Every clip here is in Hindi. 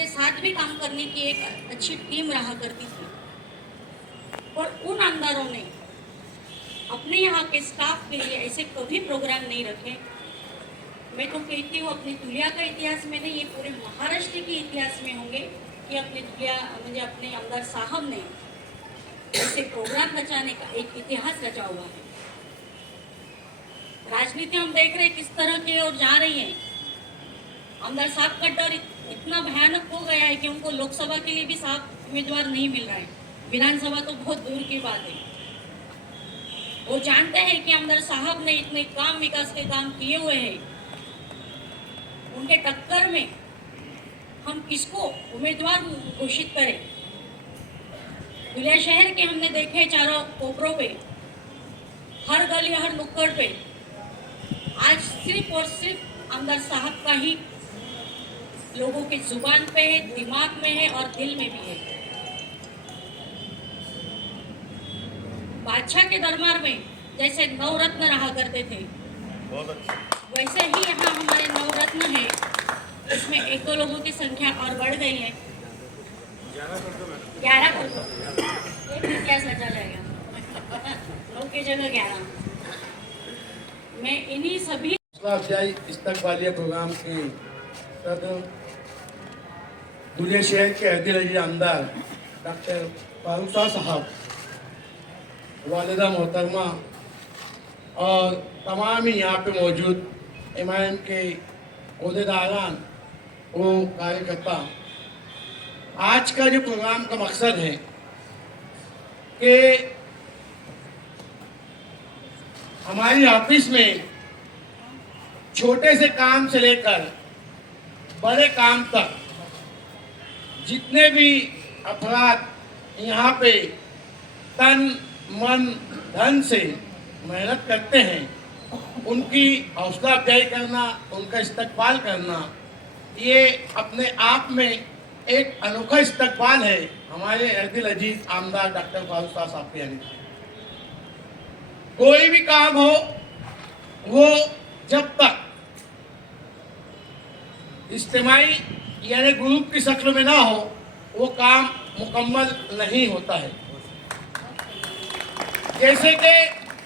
उनके साथ भी काम करने की एक अच्छी टीम रहा करती थी। और उन आमदारों ने अपने यहाँ के स्टाफ के लिए ऐसे कभी प्रोग्राम नहीं रखे। मैं तो कहती हूँ अपनी धुलिया का इतिहास में नहीं, ये पूरे महाराष्ट्र के इतिहास में होंगे कि अपने धुलिया मुझे अपने आमदार साहब ने ऐसे प्रोग्राम रचाने का एक इतिहास रचा हुआ है। राजनीति हम देख रहे हैं किस तरह की ओर जा रही है। आमदार साहब का डर इतना भयानक हो गया है कि उनको लोकसभा के लिए भी साफ उम्मीदवार नहीं मिल रहा है, विधानसभा तो बहुत दूर की बात है। वो जानते हैं कि आमदार साहब ने इतने काम विकास के काम किए हुए हैं, उनके टक्कर में हम किसको उम्मीदवार घोषित करें। धुलिया शहर के हमने देखे चारों कोपरों पे, हर गली हर नुक्कड़ पे आज सिर्फ और सिर्फ आमदार साहब का ही लोगों की जुबान पे है, दिमाग में है और दिल में भी है। बादशाह के दरबार में जैसे नवरत्न रहा करते थे, वैसे ही यहाँ हमारे नवरत्न है। इसमें एक दो लोगों की संख्या और बढ़ गई है, 11 कर दो, एक क्या सजा जाएगा, 9 की जगह 11। मैं इन्हीं सभी इस्तकबालिया प्रोग्राम के सदर धुलिया शहर के अहदिल अजीज आमदार डॉक्टर फारूक साहब, वालिदा मोहतरमा और तमाम ही यहाँ पे मौजूद एमआईएम के ओहदेदारान वो कार्यकर्ता, आज का जो प्रोग्राम का मकसद है कि हमारी ऑफिस में छोटे से काम से लेकर बड़े काम तक जितने भी अफराद यहाँ पे तन मन धन से मेहनत करते हैं, उनकी हौसला अफजाई करना, उनका इस्तकबाल करना, ये अपने आप में एक अनोखा इस्तकबाल है हमारे अहदिल अजीज आमदार डॉक्टर फारूक साहब के। यानी कोई भी काम हो वो जब तक इज्तिमाई यानी ग्रुप की शक्ल में ना हो वो काम मुकम्मल नहीं होता है। जैसे कि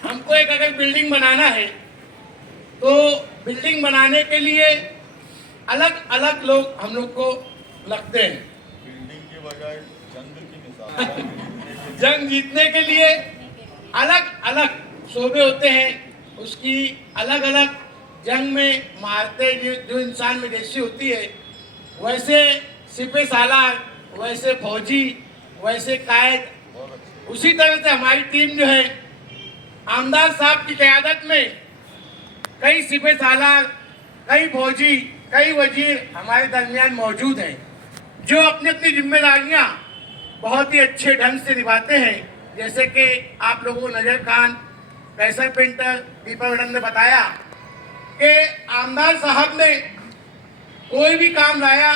हमको एक अगर बिल्डिंग बनाना है तो बिल्डिंग बनाने के लिए अलग अलग लोग हम लोग को लगते हैं। बिल्डिंग के बजाय जंग की मिसाल जंग जीतने के लिए अलग अलग शोबे होते हैं, उसकी अलग अलग जंग में मारते जो इंसान में जैसी होती है, वैसे सिपह सालार, वैसे फौजी, वैसे कायद, उसी तरह से हमारी टीम जो है आमदार साहब की क़यादत में कई सिपह सालार, कई फौजी, कई वजीर हमारे दरमियान मौजूद हैं जो अपनी अपनी जिम्मेदारियां बहुत ही अच्छे ढंग से निभाते हैं। जैसे कि आप लोगों को नजर खान, कैसर पेंटर, दीपावड़न ने बताया कि आमदार साहब ने कोई भी काम लाया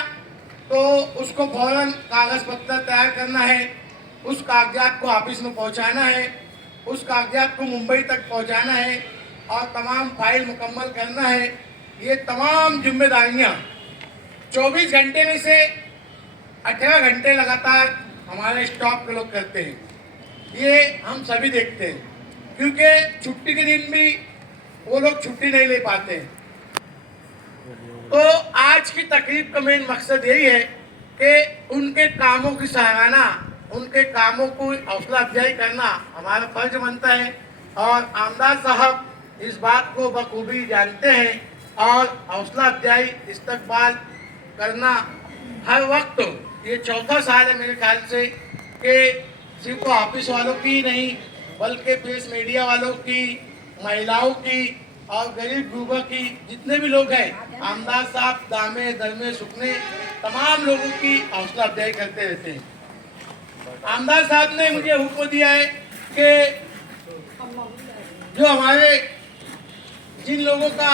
तो उसको फौरन कागज पत्र तैयार करना है, उस कागजात को ऑफिस में पहुंचाना है, उस कागजात को मुंबई तक पहुंचाना है और तमाम फाइल मुकम्मल करना है। ये तमाम जिम्मेदारियां 24 घंटे में से 18 घंटे लगातार हमारे स्टाफ के लोग करते हैं। ये हम सभी देखते हैं, क्योंकि छुट्टी के दिन भी वो लोग छुट्टी नहीं ले पाते हैं। तो आज की तकरीब का मेन मकसद यही है कि उनके कामों की सराहना, उनके कामों को हौसला अफजाई करना हमारा फर्ज बनता है। और आमदार साहब इस बात को बखूबी जानते हैं और हौसला अफजाई इस्तकबाल करना हर वक्त, ये चौथा साल है मेरे ख्याल से कि सिर्फ ऑफिस वालों की नहीं बल्कि प्रेस मीडिया वालों की, महिलाओं की और गरीब गुरबा की जितने भी लोग हैं, आमदार साहब दामे दरमे सुखने तमाम लोगों की हौसला अफजाई करते रहते हैं। आमदार साहब ने मुझे हुक्म दिया है कि जो हमारे जिन लोगों का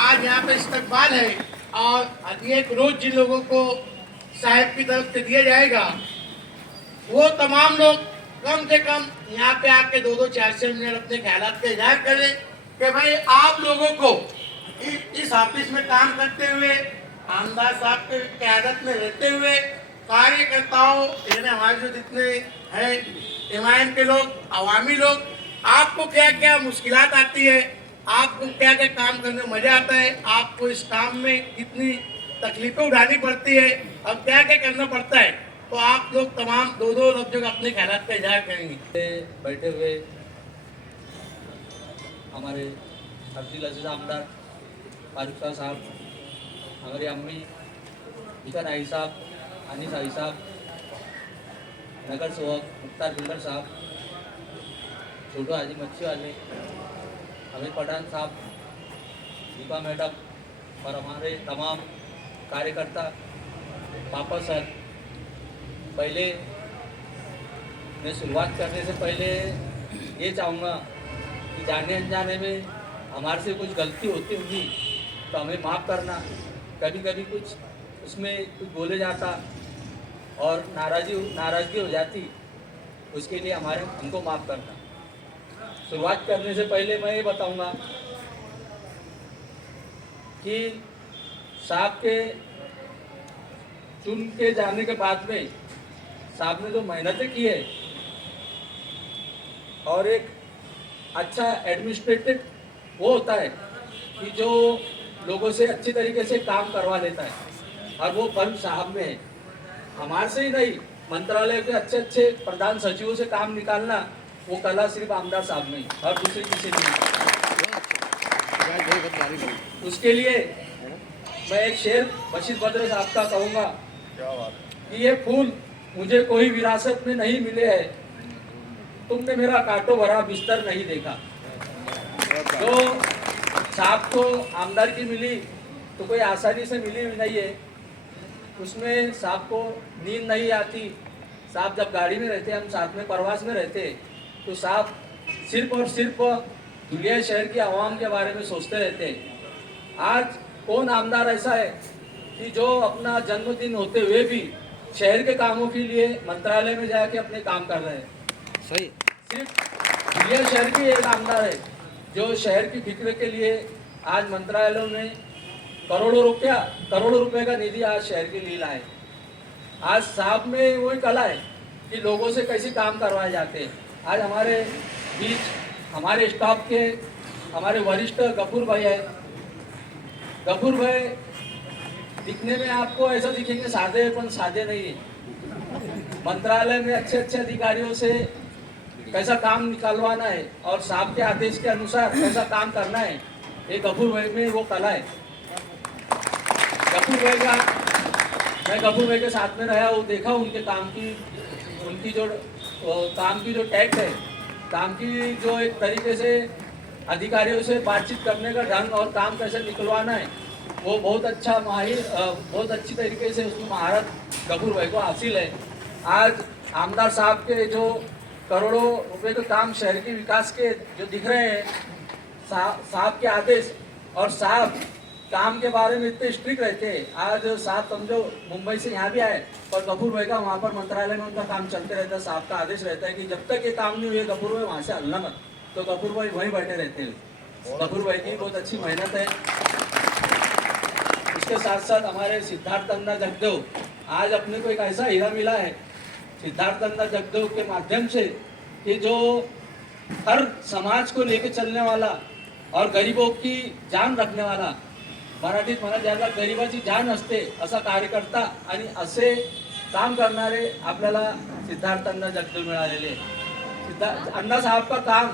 आज यहाँ पे इस्तकबाल है और एक रोज जिन लोगों को साहब की तरफ से दिया जाएगा, वो तमाम लोग कम से कम यहाँ पे आके 2-2 4-6 मिनट अपने ख्यालात का इजहार करें कि भाई आप लोगों को इस ऑफिस में काम करते हुए, आमदार साहब के क़यादत में रहते हुए कार्यकर्ताओं यानी हमारे जो जितने हैं एमआईएम के लोग, अवामी लोग, आपको क्या क्या मुश्किलात आती है, आपको क्या क्या काम करने में मजा आता है, आपको इस काम में कितनी तकलीफें उठानी पड़ती है और क्या क्या करना पड़ता है, तो आप लोग तमाम दो लोग अपने ख्यालात का इजहार करेंगे। बैठे हुए हमारे अब्दुल अजीज आमदार फारूक शाह साहब, हमारी अम्मी इकर आई साहब, अनिस आई साहब, नगर सेवक मुख्तार बिल्डर साहब, छोटू हाजी मच्छी वाले, अमिर पठान साहब, दीपा मैडम और हमारे तमाम कार्यकर्ता, पापा सर, पहले मैं शुरुआत करने से पहले ये चाहूँगा कि जाने अनजाने में हमारे से कुछ गलती होती होगी तो हमें माफ़ करना। कभी कभी कुछ उसमें कुछ बोले जाता और नाराज़गी हो जाती, उसके लिए हमको माफ़ करना। शुरुआत करने से पहले मैं ये बताऊंगा कि साहब के चुन के जाने के बाद में साहब ने जो मेहनतें की है और एक अच्छा एडमिनिस्ट्रेटिव वो होता है कि जो लोगों से अच्छी तरीके से काम करवा लेता है, और वो फल साहब में है। हमारे से ही नहीं, मंत्रालय के अच्छे अच्छे प्रधान सचिवों से काम निकालना वो कला सिर्फ आमदार साहब में और दूसरे किसी नहीं। उसके लिए मैं एक शेर बशीर बद्र साहब का कहूँगा क्या बात है। कि ये फूल मुझे कोई विरासत में नहीं मिले है, तुमने मेरा कांटों भरा बिस्तर नहीं देखा। तो साहब को आमदार की मिली तो कोई आसानी से मिली भी नहीं है, उसमें साहब को नींद नहीं आती। साहब जब गाड़ी में रहते, हम साथ में प्रवास में रहते, तो साहब सिर्फ और सिर्फ दुनिया शहर की आवाम के बारे में सोचते रहते। आज कौन आमदार ऐसा है कि जो अपना जन्मदिन होते हुए भी शहर के कामों के लिए मंत्रालय में जाके अपने काम कर रहे हैं। सही सिर्फ दुनिया शहर की एक आमदार है जो शहर की फिक्र के लिए आज मंत्रालयों में करोड़ों रुपए का निधि आज शहर के लिए लाए। आज साहब में वही कला है कि लोगों से कैसे काम करवाए जाते हैं। आज हमारे बीच हमारे स्टाफ के हमारे वरिष्ठ गफूर भाई है। गफूर भाई दिखने में आपको ऐसा दिखेंगे सादे, पर सादे नहीं है। मंत्रालय में अच्छे अच्छे अधिकारियों से कैसा काम निकालवाना है और साहब के आदेश के अनुसार कैसा काम करना है, ये गफूर भाई में वो कला है। गफूर भाई का मैं गफूर भाई के साथ में रहा हूँ, देखा उनके काम की, उनकी जो काम की जो टैक्ट है, काम की जो एक तरीके से अधिकारियों से बातचीत करने का ढंग और काम कैसे निकलवाना है, वो बहुत अच्छा बहुत अच्छी तरीके से उसमें महारत गफूर भाई को हासिल है। आज आमदार साहब के जो करोड़ों रुपए के काम शहर के विकास के जो दिख रहे हैं, साहब के आदेश, और साहब काम के बारे में इतने स्ट्रिक्ट रहते हैं। आज साहब समझो मुंबई से यहाँ भी आए, पर गफूर भाई का वहाँ पर मंत्रालय में उनका काम चलते रहता है। साहब का आदेश रहता है कि जब तक ये काम नहीं हुए गफूर भाई वहाँ से हलना मत, तो गफूर भाई वहीं बैठे रहते हैं। गफूर भाई की बहुत अच्छी मेहनत है। इसके साथ साथ हमारे सिद्धार्थ अन्ना जगदेव, आज अपने को एक ऐसा हीरा मिला है सिद्धार्थ अन्ना जगदेव के माध्यम से कि जो हर समाज को लेके चलने वाला और गरीबों की जान रखने वाला, मराठीत म्हणा ज्याला गरिबाची जान असते असा कार्यकर्ता आणि असे काम करणारे आपल्याला सिद्धार्थ अन्ना जगदेव मिळालेले। अन्ना साहब का काम,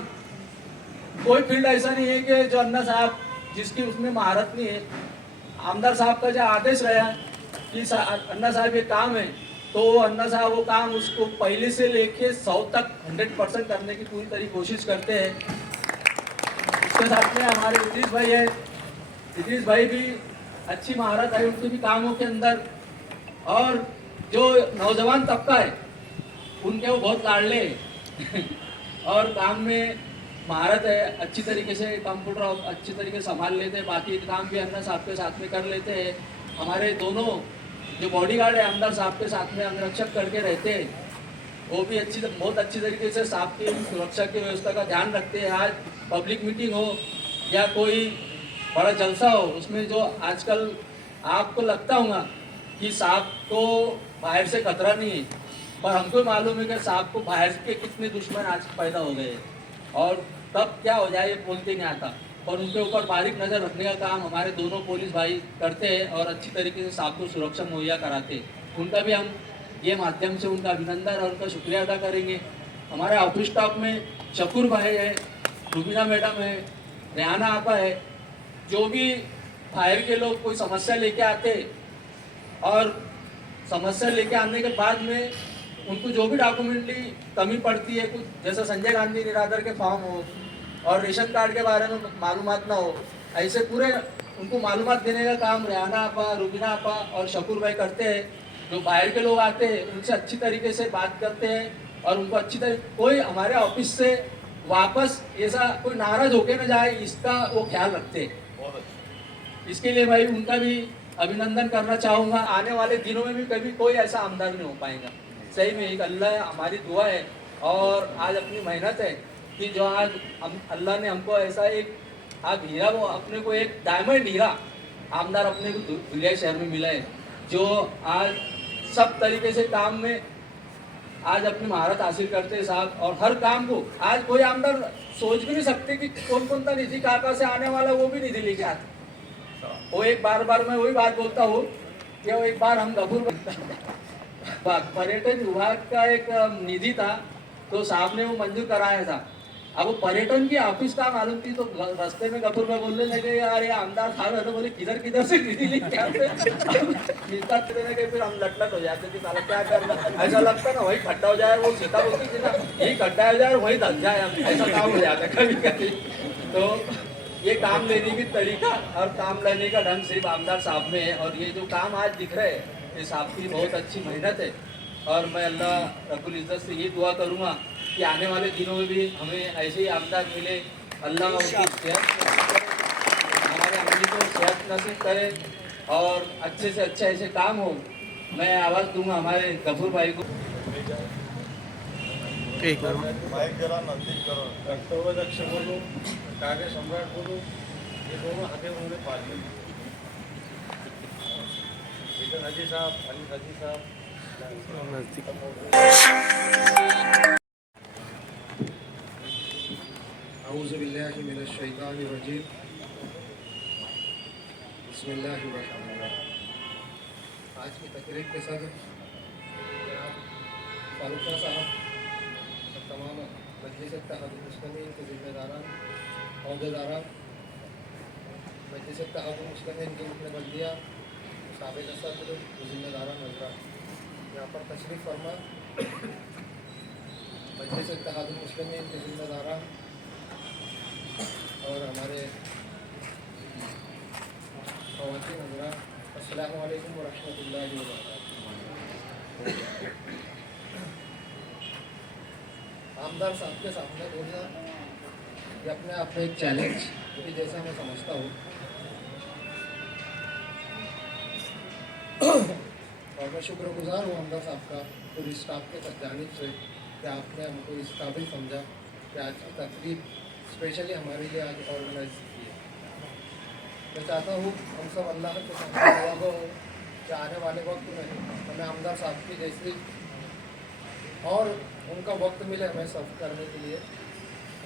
कोई फील्ड ऐसा नहीं है कि जो अन्ना साहब जिसकी उसमें महारत नहीं है। आमदार साहब का जो आदेश रहा कि अन्ना साहब ये काम है, तो अन्ना साहब वो काम उसको पहले से लेके 100 तक 100% करने की पूरी तरह कोशिश करते हैं। इसके साथ में हमारे इद्रीस भाई है। इद्रीस भाई भी अच्छी महारत है उनके भी कामों के अंदर, और जो नौजवान तबका है उनके वो बहुत लाडले हैं और काम में महारत है, अच्छी तरीके से कंप्यूटर अच्छी तरीके से संभाल लेते हैं। बाकी काम भी अन्ना साहब के साथ में कर लेते हैं। हमारे दोनों जो बॉडीगार्ड है आमदार साहब के साथ में अंगरक्षक करके रहते हैं, वो भी बहुत अच्छी तरीके से साहब की सुरक्षा की व्यवस्था का ध्यान रखते हैं। आज पब्लिक मीटिंग हो या कोई बड़ा जलसा हो, उसमें जो आजकल आपको लगता होगा कि सांप को बाहर से खतरा नहीं है, पर हमको मालूम है कि सांप को बाहर के कितने दुश्मन आज पैदा हो गए हैं और कब क्या हो जाए ये बोलते नहीं आता। और उनके ऊपर बारीक नज़र रखने का काम हमारे दोनों पुलिस भाई करते हैं और अच्छी तरीके से सांप को सुरक्षा मुहैया कराते हैं। उनका भी हम ये माध्यम से उनका अभिनंदन और उनका शुक्रिया अदा करेंगे। हमारे ऑफिस स्टाफ में शकूर भाई है, रुबीना मैडम है, रेहाना आपा है, जो भी बाहर के लोग कोई समस्या लेके आते और समस्या लेके आने के बाद में उनको जो भी डॉक्यूमेंटली कमी पड़ती है, कुछ जैसा संजय गांधी निराधार के फॉर्म हो और रेशन कार्ड के बारे में मालूमात ना हो, ऐसे पूरे उनको मालूमात देने का काम रेहाना आपा, रुबीना आपा और शकूर भाई करते हैं। जो बाहर के लोग आते हैं उनसे अच्छी तरीके से बात करते हैं और उनको अच्छी तरीके, कोई हमारे ऑफिस से वापस ऐसा कोई नाराज होके ना जाए इसका वो ख्याल रखते हैं। बहुत अच्छा। इसके लिए भाई उनका भी अभिनंदन करना चाहूँगा। आने वाले दिनों में भी कभी कोई ऐसा आमदार नहीं हो पाएगा। सही में एक अल्लाह हमारी दुआ है और आज अपनी मेहनत है कि जो आज अल्लाह ने हमको ऐसा एक आज हीरा, वो अपने को एक डायमंड हीरा आमदार अपने को धुलिया शहर में मिला है, जो आज सब तरीके से काम में आज अपनी महारत हासिल करते हैं साहब। और हर काम को आज कोई आमदार सोच भी नहीं सकते कि कौन कौन सा निधि कहाँ से आने वाला, वो भी निधि लेके आते। वो एक बार मैं वही बात बोलता हूँ कि वो एक बार हम गफूर पर्यटन विभाग का एक निधि था तो साहब ने वो मंजूर कराया था। अब वो पर्यटन की ऑफिस का मालूम थी तो रास्ते में गफूर में बोलने लगे यार ये आमदार साहब है, तो बोले किधर किधर से निधि लेके आते मिलता देने के, फिर हम लटलट हो जाते थे साला क्या करना। ऐसा लगता ना वही खड्डा हो जाए, वो सीता बोलती थी ना यही खड्डा हो जाए वही धस जाए, हम ऐसा काम हो जाता है कभी कभी। तो ये काम लेने की तरीका और काम लेने का ढंग सिर्फ आमदार साहब में है। और ये जो काम आज दिख रहे हैं ये साहब की बहुत अच्छी मेहनत है और मैं अल्लाह रब्बुल इज़्ज़त से ये दुआ करूँगा कि आने वाले दिनों में भी हमें ऐसे ही आमदार मिले। अल्लाह उनकी सेहत, हमारे अम्मी को सेहत नसीब करे और अच्छे से अच्छा ऐसे काम हो। मैं आवाज़ दूंगा हमारे गफूर भाई को। माइक जरा नजदीक करो। कर्तव्यदक्ष बोलो, कार्य सम्राट बोलो, ये दोनों हाथे उन्होंने पाल लिए। इधर हाजी साहब, अली हाजी साहब अऊज़ु बिल्लाहि मिनश शैतानिर रजीम। बिस्मिल्लाहिर रहमानिर रहीम। आज की तकरीब के सदर जनाब फारूक शाह साहब, तमाम मजलिस इत्तेहादुल मुस्लिमीन के जिम्मेदारान, अहदेदारान, मजलिस इत्तेहादुल मुस्लिमीन के रुकन बल्दिया, साबिक़ सदर, जिम्मेदारान हज़रात, यहाँ पर तशरीफ़ फरमा, मजलिस इत्तेहादुल मुस्लिमीन के जिम्मेदारान और हमारे ख़वातीन हज़रात, अस्सलामु अलैकुम व रहमतुल्लाहि व बरकातुहू। आमदार साहब के सामने बोलना ये अपने आप में एक चैलेंज क्योंकि जैसा मैं समझता हूँ और मैं शुक्रगुजार हूँ आमदार साहब का पूरी स्टाफ के जानिब से कि आपने हमको इस काबिल समझा कि आज की तकरीब स्पेशली हमारे लिए आज ऑर्गेनाइज की है। मैं चाहता हूँ हम सब अल्लाह के सामने दुआ हो कि आने वाले वक्त में हमें आमदार साहब की जैसी और उनका वक्त मिले हमें सर्व करने के लिए।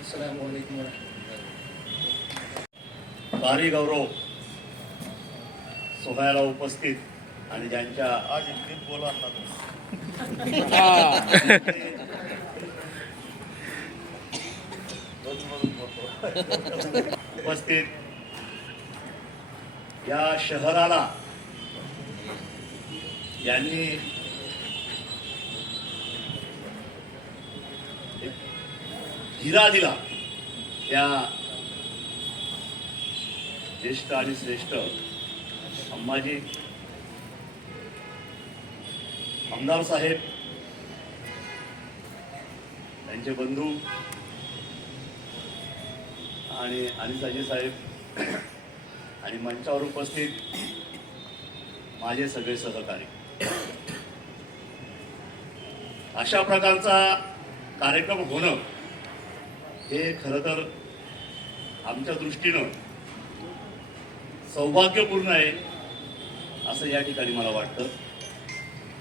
अस्सलामु अलैकुम वरहमतुल्लाह। भारी गौरव सोहळ्याला उपस्थित आणि ज्यांच्या आज हिंदीत बोला ना तुम्ही। रोज बोलतो। उपस्थित या शहराला यांनी एक हिरा दिला त्या ज्येष्ठ आणि श्रेष्ठ अम्माजी आमदार साहेब, त्यांचे बंधू आणि अनिसाजी साहेब आणि मंचावर उपस्थित माझे सगळे सहकारी, अशा प्रकारचा कार्यक्रम होणं हे खरं तर आमच्या दृष्टीनं सौभाग्यपूर्ण आहे असं या ठिकाणी मला वाटतं।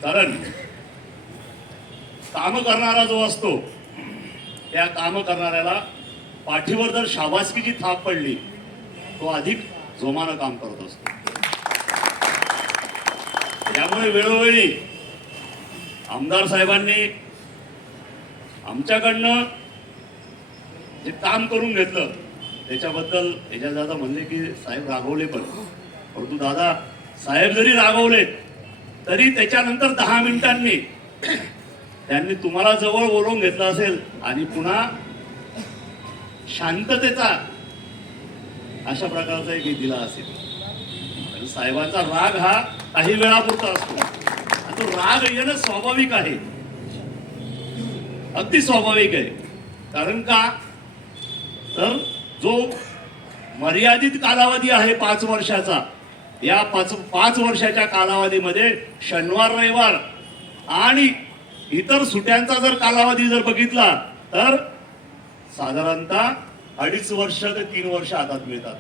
कारण काम करणारा जो असतो त्या काम करणाऱ्याला पाठीवर जर शाबासकीची थाप पडली तो अधिक जोमानं काम करत असतो. त्यामुळे वेळोवेळी आमदार साहेबांनी आमच्याकडनं जे काम करून घेतलं त्याच्याबद्दल याच्या दादा म्हणले की साहेब रागवले, पण परंतु दादा साहेब जरी रागवले तरी त्याच्यानंतर 10 मिनिटांनी त्यांनी तुम्हाला जवळ बोलवून घेतलं असेल आणि पुन्हा शांततेचा अशा प्रकारचा एक दिला असेल. आणि साहेबांचा राग हा काही वेळापुरता असतो आणि तो राग येणं स्वाभाविक आहे, अगदी स्वाभाविक आहे. कारण का तर जो मर्यादित कालावधी आहे 5 वर्षाचा, या 5 वर्षाच्या कालावधीमध्ये शनिवार रविवार आणि इतर सुट्यांचा जर कालावधी जर बघितला तर साधारणतः 2.5 वर्ष ते 3 वर्ष हातात मिळतात.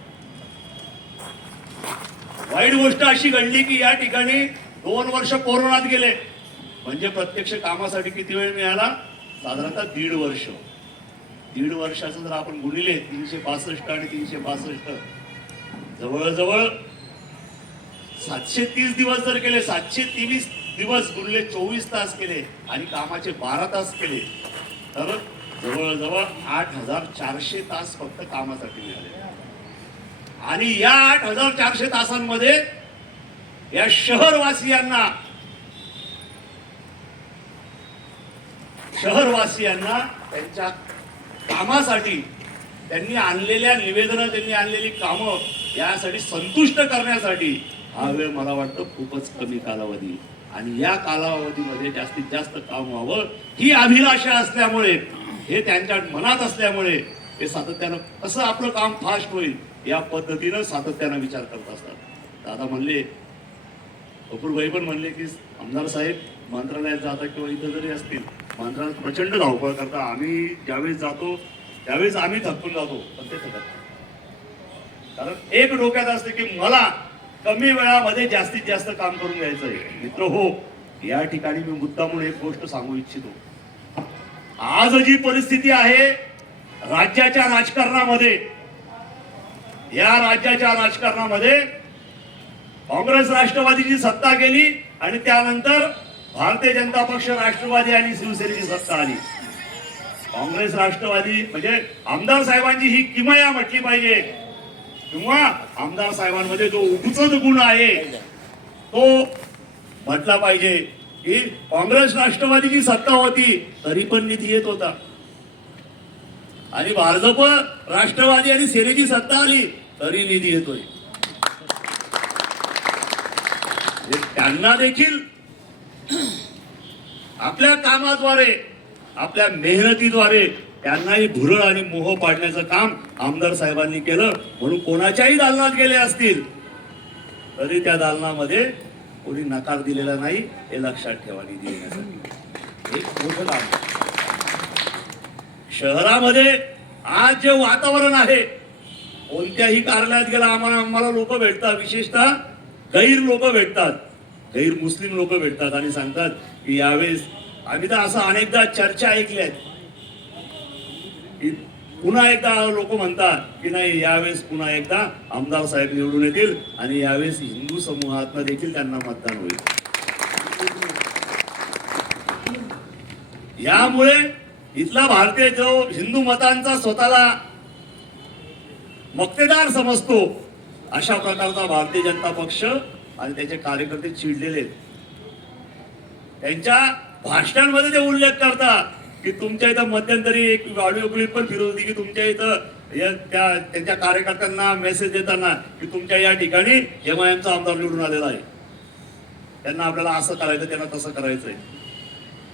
वाईट गोष्ट अशी घडली की या ठिकाणी 2 वर्ष कोरोनात गेले, म्हणजे प्रत्यक्ष कामासाठी किती वेळ मिळाला? साधारणतः 1.5 वर्ष. 1.5 वर्षाचं जर आपण गुणिले 365 आणि 365 जवळजवळ 730 दिवस जर केले, 723 दिवस गुणले 24 तास केले आणि कामाचे 12 तास केले तर जवळजवळ 8,400 तास फक्त कामासाठी मिळाले. आणि या 8,400 तासांमध्ये या शहरवासियांना त्यांच्या कामासाठी त्यांनी आणलेल्या निवेदनं, त्यांनी आणलेली कामं यासाठी संतुष्ट करण्यासाठी हा वेळ मला वाटतं खूपच कमी कालावधी, आणि या कालावधीमध्ये जास्तीत जास्त काम व्हावं ही अभिलाषा असल्यामुळे, हे त्यांच्या मनात असल्यामुळे हे सातत्यानं कसं आपलं काम फास्ट होईल या पद्धतीनं सातत्यानं विचार करत असतात. दादा म्हणले, कपूरभाई पण म्हणले की आमदार साहेब मंत्रालयात जाता किंवा इथं जरी असतील मंत्रालयात प्रचंड धावपळ करता, आम्ही ज्यावेळेस जातो त्यावेळेस आम्ही थकून जातो, पण ते थकत नाही. कारण एक डोक्यात असते की मला कमी वेळामध्ये जास्तीत जास्त काम करून घ्यायचं आहे. मित्र हो, या ठिकाणी मी मुद्दा म्हणून एक गोष्ट सांगू इच्छितो. आज जी परिस्थिती आहे राज्याच्या राजकारणामध्ये, या राज्याच्या राजकारणामध्ये काँग्रेस राष्ट्रवादीची सत्ता गेली आणि त्यानंतर भारतीय जनता पक्ष, राष्ट्रवादी आणि शिवसेनेची सत्ता आली. काँग्रेस राष्ट्रवादी म्हणजे आमदार साहेबांची ही किमया म्हटली पाहिजे, किंवा आमदार साहेबांमध्ये जो उगचत गुण आहे तो म्हटला पाहिजे की काँग्रेस राष्ट्रवादीची सत्ता होती तरी पण निधी येत होता, आणि भाजप राष्ट्रवादी आणि सेनेची सत्ता आली तरी निधी येतोय. त्यांना देखील आपल्या कामाद्वारे, आपल्या मेहनतीद्वारे त्यांनाही भुरळ आणि मोह पाडण्याचं काम आमदार साहेबांनी केलं. म्हणून कोणाच्याही दालनात गेले असतील तरी त्या दालनामध्ये कोणी नकार दिलेला नाही, हे लक्षात ठेवा. निधी येण्यासाठी एक मोठं काम. शहरामध्ये आज जे वातावरण आहे, कोणत्याही कार्यालयात गेला आम्हाला लोक भेटतात, विशेषतः गैर लोक भेटतात, गैर मुस्लिम लोक भेटतात आणि सांगतात की यावेळेस आम्ही तर असं अनेकदा चर्चा ऐकल्यात की पुन्हा एकदा लोक म्हणतात की नाही, यावेळेस पुन्हा एकदा आमदार साहेब निवडून येतील आणि यावेळेस हिंदू समूहातनं देखील त्यांना मतदान होईल. यामुळे इथला भारतीय जो हिंदू मतांचा स्वतःला मक्तेदार समजतो, अशा प्रकारचा भारतीय जनता पक्ष आणि त्याचे कार्यकर्ते चिडलेले आहेत. त्यांच्या भाषणांमध्ये ते उल्लेख करतात की तुमच्या इथं मध्यंतरी एक ऑडिओ क्लिप पण फिरत होती की तुमच्या इथं त्यांच्या कार्यकर्त्यांना मेसेज देताना की तुमच्या या ठिकाणी MIMचा आमदार निवडून आलेला आहे, त्यांना आपल्याला असं करायचं, त्यांना तसं करायचंय.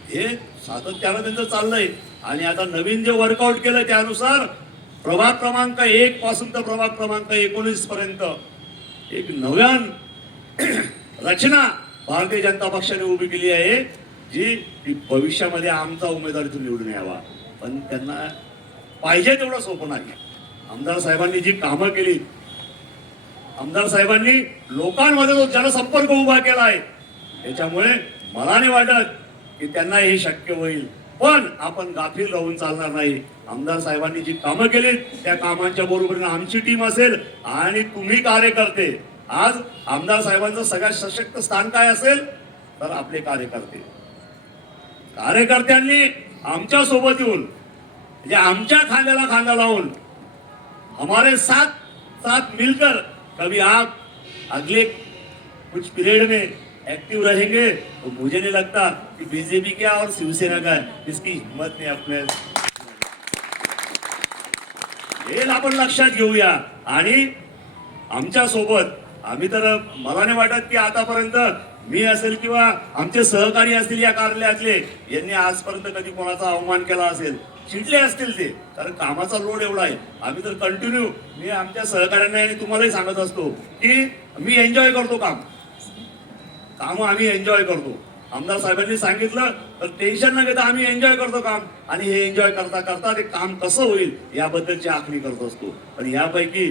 हे सातत्यानं त्यांचं चाललंय. आणि आता नवीन जे वर्कआउट केलं त्यानुसार प्रभाग क्रमांक 1 पासून तर प्रभाग क्रमांक 19 पर्यंत एक नव्यान रचना भारतीय जनता पक्षाने उभी केली आहे, जी भविष्यामध्ये आमचा उमेदवार इथून निवडून यावा. पण त्यांना पाहिजे तेवढं सोपं नाही. आमदार साहेबांनी जी कामं केली, आमदार साहेबांनी लोकांमध्ये जो जनसंपर्क उभा केला आहे, त्याच्यामुळे मला नाही वाटत की त्यांना हे शक्य होईल, पण आपण गाफील राहून चालणार नाही. आमदार साहेबांनी जी कामं केलीत त्या कामांच्या बरोबरीने आमची टीम असेल आणि तुम्ही कार्यकर्ते. आज आमदार साहेबांचं सगळ्यात सशक्त स्थान काय असेल तर आपले कार्यकर्ते. कार्यकर्त्यांनी आमच्या सोबत येऊन म्हणजे आमच्या खांद्याला खांदा लावून हमारे साथ साथ मिलकर कभी आप अगले कुछ पीरियड में एक्टिव रहेंगे तो मुझे नहीं लगता कि बीजेपी क्या और शिवसेना का इसकी हिम्मत नहीं अपने. हे आपण लक्षात घेऊया. आणि आमच्या सोबत आम्ही तर मला नाही वाटत की आतापर्यंत मी असेल किंवा आमचे सहकारी असतील या कार्यालयातले यांनी आजपर्यंत कधी कोणाचा अवमान केला असेल, चिडले असतील ते, कारण कामाचा लोड एवढा आहे. आम्ही तर कंटिन्यू मी आमच्या सहकाऱ्यांना आणि तुम्हालाही सांगत असतो की मी एन्जॉय करतो काम आम्ही एन्जॉय करतो. आमदार साहेबांनी सांगितलं तर टेन्शन न घेता आम्ही एन्जॉय करतो काम, आणि हे एन्जॉय करता करता ते काम कसं होईल याबद्दलची आखणी करत असतो. पण यापैकी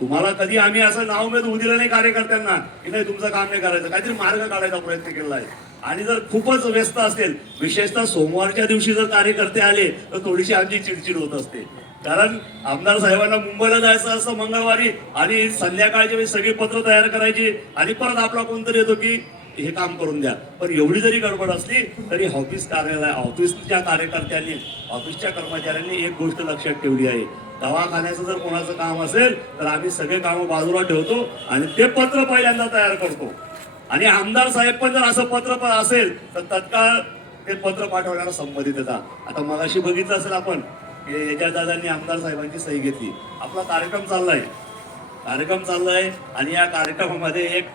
तुम्हाला कधी आम्ही असं नाव में होऊ दिलं नाही कार्यकर्त्यांना की नाही तुमचं काम नाही करायचं, काहीतरी मार्ग काढायचा प्रयत्न केला आहे. आणि जर खूपच व्यस्त असेल, विशेषतः सोमवारच्या दिवशी जर कार्यकर्ते आले तर थोडीशी आमची चिडचिड होत असते, कारण आमदार साहेबांना मुंबईला जायचं असतं मंगळवारी आणि संध्याकाळच्या वेळी सगळी पत्र तयार करायची आणि परत आपला कोणतरी येतो की हे काम करून द्या. पण एवढी जरी गडबड असली तरी ऑफिसच्या कार्यकर्त्यांनी ऑफिसच्या कर्मचाऱ्यांनी एक गोष्ट लक्षात ठेवली आहे, दवाखान्याचं जर कोणाचं काम असेल तर आम्ही सगळे कामं बाजूला ठेवतो आणि ते पत्र पहिल्यांदा तयार करतो. आणि आमदार साहेब पण जर असं पत्र असेल तर तत्काळ ते पत्र पाठवण्याला संमती देतात. आता मगाशी बघितलं असेल आपण की याच्या दादांनी आमदार साहेबांची सही घेतली. आपला कार्यक्रम चाललाय आणि या कार्यक्रमामध्ये एक